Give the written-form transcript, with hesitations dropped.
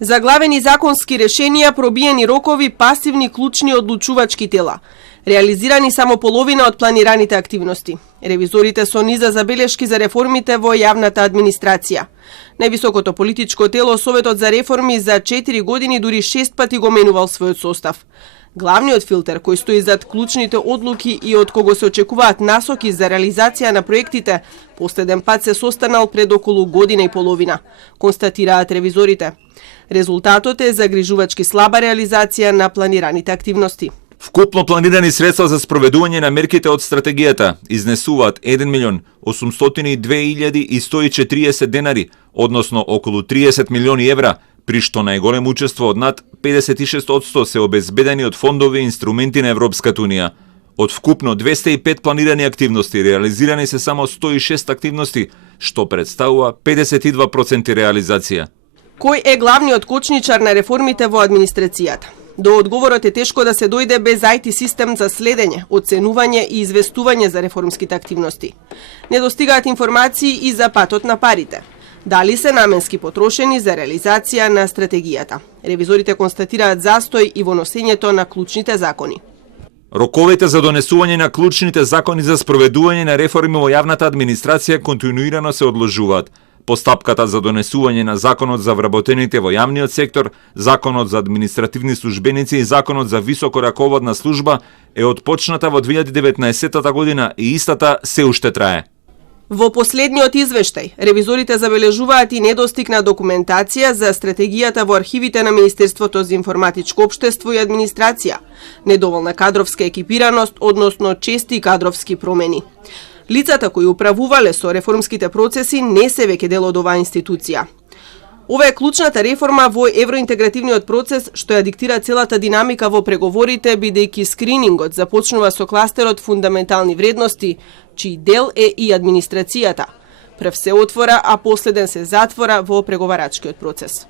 Заглавени законски решенија, пробиени рокови, пасивни клучни одлучувачки тела. Реализирани само половина од планираните активности. Ревизорите со низа забелешки за реформите во јавната администрација. Највисокото политичко тело, Советот за реформи, за 4 години дури 6 пати го менувал својот состав. Главниот филтер кој стои зад клучните одлуки и од кого се очекуваат насоки за реализација на проектите, последен пат се состанал пред околу година и половина, констатираат ревизорите. Резултатот е загрижувачки слаба реализација на планираните активности. Вкупно планирани средства за спроведување на мерките од стратегијата изнесуваат 1.082.140 денари, односно околу 30 милиони евра, при што најголем учество од над 56% се обезбедени од фондови и инструменти на Европската Унија. Од вкупно 205 планирани активности, реализирани се само 106 активности, што представува 52% реализација. Кој е главниот кочничар на реформите во администрацијата? До одговорот е тешко да се дојде без IT систем за следење, оценување и известување за реформските активности. Недостигаат информации и за патот на парите. Дали се наменски потрошени за реализација на стратегијата. Ревизорите констатираат застој и во носењето на клучните закони. Роковите за донесување на клучните закони за спроведување на реформи во јавната администрација континуирано се одложуваат. Постапката за донесување на Законот за вработените во јавниот сектор, Законот за административни службеници и Законот за високо раководна служба е отпочната во 2019 година и истата се уште трае. Во последниот извештај, ревизорите забележуваат и недостиг на документација за стратегијата во архивите на Министерството за информатичко општество и администрација, недоволна кадровска екипираност, односно чести кадровски промени. Лицата кои управувале со реформските процеси не се веќе дел од оваа институција. Ова е клучната реформа во евроинтегративниот процес што ја диктира целата динамика во преговорите, бидејќи скринингот започнува со кластерот фундаментални вредности, чиј дел е и администрацијата. Прв се отвора, а последен се затвора во преговарачкиот процес.